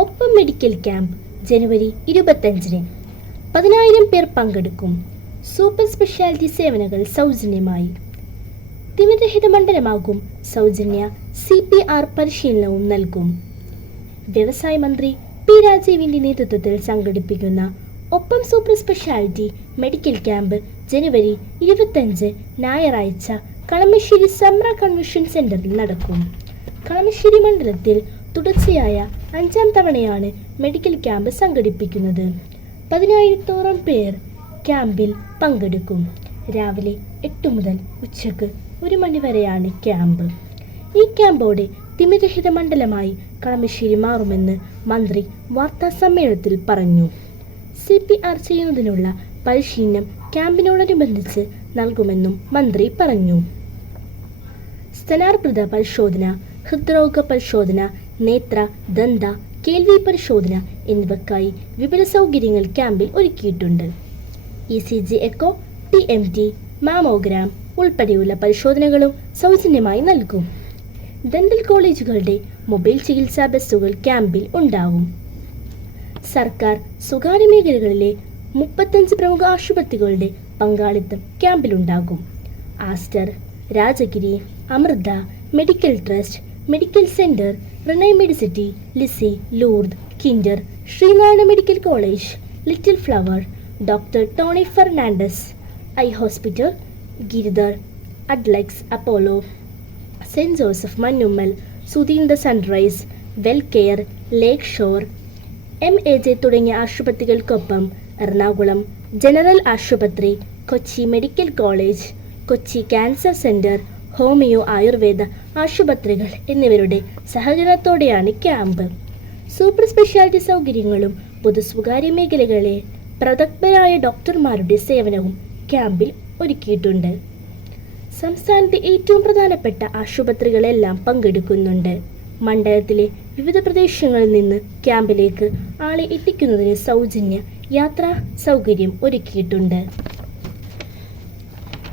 ഒപ്പം medical camp ജനുവരി 25-ന് 10,000 പേർ പങ്കെടുക്കും. സൂപ്പർ സ്പെഷ്യാലിറ്റി സേവനങ്ങൾ സൗജന്യമായി. തിമിരരഹിത മണ്ഡലമാകും. സൗജന്യ CPR പരിശീലനവും നൽകും. വ്യവസായ മന്ത്രി പി രാജീവിന്റെ നേതൃത്വത്തിൽ സംഘടിപ്പിക്കുന്ന ഒപ്പം സൂപ്പർ സ്പെഷ്യാലിറ്റി മെഡിക്കൽ ക്യാമ്പ് ജനുവരി 25 ഞായറാഴ്ച കളമശ്ശേരി സമര കൺവെൻഷൻ സെന്ററിൽ നടക്കും. കളമശ്ശേരി മണ്ഡലത്തിൽ തുടർച്ചയായ 5ാം തവണയാണ് മെഡിക്കൽ ക്യാമ്പ് സംഘടിപ്പിക്കുന്നത്. 10,000-ഓളം പേർ ക്യാമ്പിൽ പങ്കെടുക്കും. രാവിലെ 8 മുതൽ ഉച്ചയ്ക്ക് 1 മണി വരെയാണ് ക്യാമ്പ്. ഈ ക്യാമ്പോടെ തിമിരരഹിത മണ്ഡലമായി കളമശ്ശേരി മാറുമെന്ന് മന്ത്രി വാർത്താ സമ്മേളനത്തിൽ പറഞ്ഞു. CPR ചെയ്യുന്നതിനുള്ള പരിശീലനം ക്യാമ്പിനോടനുബന്ധിച്ച് നൽകുമെന്നും മന്ത്രി പറഞ്ഞു. സ്തനാർബുദ പരിശോധന, ഹൃദ്രോഗ പരിശോധന, നേത്ര, ദന്ത, കേൾവി പരിശോധന എന്നിവയ്ക്കായി വിപുല സൗകര്യങ്ങൾ ക്യാമ്പിൽ ഒരുക്കിയിട്ടുണ്ട്. ECG എക്കോ, TMT, മാമോഗ്രാം ഉൾപ്പെടെയുള്ള പരിശോധനകളും സൗജന്യമായി നൽകും. ഡെന്റൽ കോളേജുകളുടെ മൊബൈൽ ചികിത്സാ ബസ്സുകൾ ക്യാമ്പിൽ ഉണ്ടാവും. സർക്കാർ സ്വകാര്യ മേഖലകളിലെ 35 പ്രമുഖ ആശുപത്രികളുടെ പങ്കാളിത്തം ക്യാമ്പിലുണ്ടാകും. Aster, Rajagiri, Amrita medical trust, medical centre, Renai Medicity, Lisie, Lourdes, Kinder, Sreenarayana medical college, little flower, doctor Tony Fernandez eye hospital, Giridhar, Adlux, Apollo, saint Joseph Manjummel, Sudheendra Sunrise, well care, lakeshore, MAJ തുടങ്ങിയ ആശുപത്രികൾക്കൊപ്പം എറണാകുളം ജനറൽ ആശുപത്രി, Kochi medical college, Kochi cancer centre, homeo Ayurveda ആശുപത്രികൾ എന്നിവരുടെ സഹകരണത്തോടെയാണ് camp. Super speciality സൗകര്യങ്ങളും പൊതു സ്വകാര്യ മേഖലകളിലെ പ്രഗത്ഭരായ ഡോക്ടർമാരുടെ സേവനവും ക്യാമ്പിൽ ഒരുക്കിയിട്ടുണ്ട്. സംസ്ഥാനത്തെ ഏറ്റവും പ്രധാനപ്പെട്ട ആശുപത്രികളെല്ലാം പങ്കെടുക്കുന്നുണ്ട്. മണ്ഡലത്തിലെ വിവിധ പ്രദേശങ്ങളിൽ നിന്ന് ക്യാമ്പിലേക്ക് ആളെ എത്തിക്കുന്നതിന് സൗജന്യ യാത്രാ സൗകര്യം ഒരുക്കിയിട്ടുണ്ട്.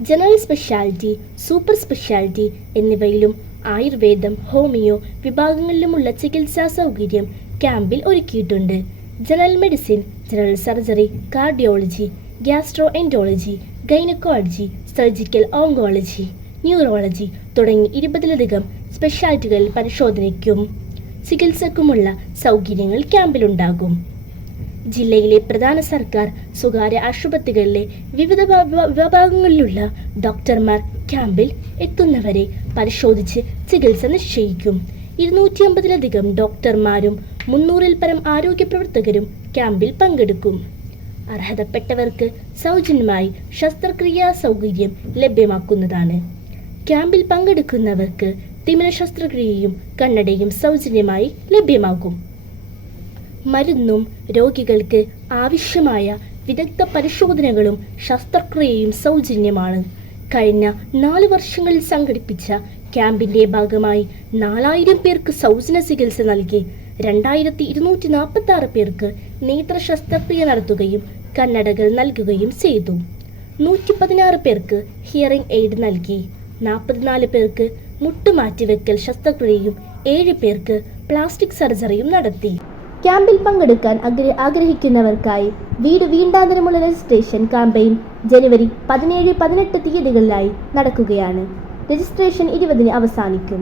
ജനറൽ സ്പെഷ്യാലിറ്റി, സൂപ്പർ സ്പെഷ്യാലിറ്റി എന്നിവയിലും ആയുർവേദം, ഹോമിയോ വിഭാഗങ്ങളിലുമുള്ള ചികിത്സാ സൗകര്യം ക്യാമ്പിൽ ഒരുക്കിയിട്ടുണ്ട്. General medicine, general surgery, cardiology, gastro enterology, gynaecology, surgical oncology, neurology തുടങ്ങി 20-ലധികം സ്പെഷ്യാലിറ്റികളിൽ പരിശോധനയ്ക്കും ചികിത്സക്കുമുള്ള സൗകര്യങ്ങൾ ക്യാമ്പിലുണ്ടാകും. ജില്ലയിലെ പ്രധാന സർക്കാർ സ്വകാര്യ ആശുപത്രികളിലെ വിവിധ വിഭാഗങ്ങളിലുള്ള ഡോക്ടർമാർ ക്യാമ്പിൽ എത്തുന്നവരെ പരിശോധിച്ച് ചികിത്സ നിശ്ചയിക്കും. 250-ലധികം ഡോക്ടർമാരും 300-ൽ പരം ആരോഗ്യ പ്രവർത്തകരും ക്യാമ്പിൽ പങ്കെടുക്കും. അർഹതപ്പെട്ടവർക്ക് സൗജന്യമായി ശസ്ത്രക്രിയാ സൗകര്യം ലഭ്യമാക്കുന്നതാണ്. ക്യാമ്പിൽ പങ്കെടുക്കുന്നവർക്ക് തിമിര ശസ്ത്രക്രിയയും കണ്ണടയും സൗജന്യമായി ലഭ്യമാകും. മരുന്നും രോഗികൾക്ക് ആവശ്യമായ വിദഗ്ധ പരിശോധനകളും ശസ്ത്രക്രിയയും സൗജന്യമാണ്. കഴിഞ്ഞ 4 വർഷങ്ങളിൽ സംഘടിപ്പിച്ച ക്യാമ്പിന്റെ ഭാഗമായി 4,000 പേർക്ക് സൗജന്യ ചികിത്സ നൽകി. 2,246 പേർക്ക് നേത്ര ശസ്ത്രക്രിയ നടത്തുകയും കണ്ണടകൾ നൽകുകയും ചെയ്തു. 116 പേർക്ക് ഹിയറിംഗ് എയ്ഡ് നൽകി. 44 പേർക്ക് മുട്ടുമാറ്റിവെക്കൽ ശസ്ത്രക്രിയയും 7 പേർക്ക് പ്ലാസ്റ്റിക് സർജറിയും നടത്തി. ക്യാമ്പിൽ പങ്കെടുക്കാൻ ആഗ്രഹിക്കുന്നവർക്കായി വീണ്ടാന്തരമുള്ള രജിസ്ട്രേഷൻ ക്യാമ്പയിൻ ജനുവരി 17-18 തീയതികളിലായി നടക്കുകയാണ്. രജിസ്ട്രേഷൻ 20-ന് അവസാനിക്കും.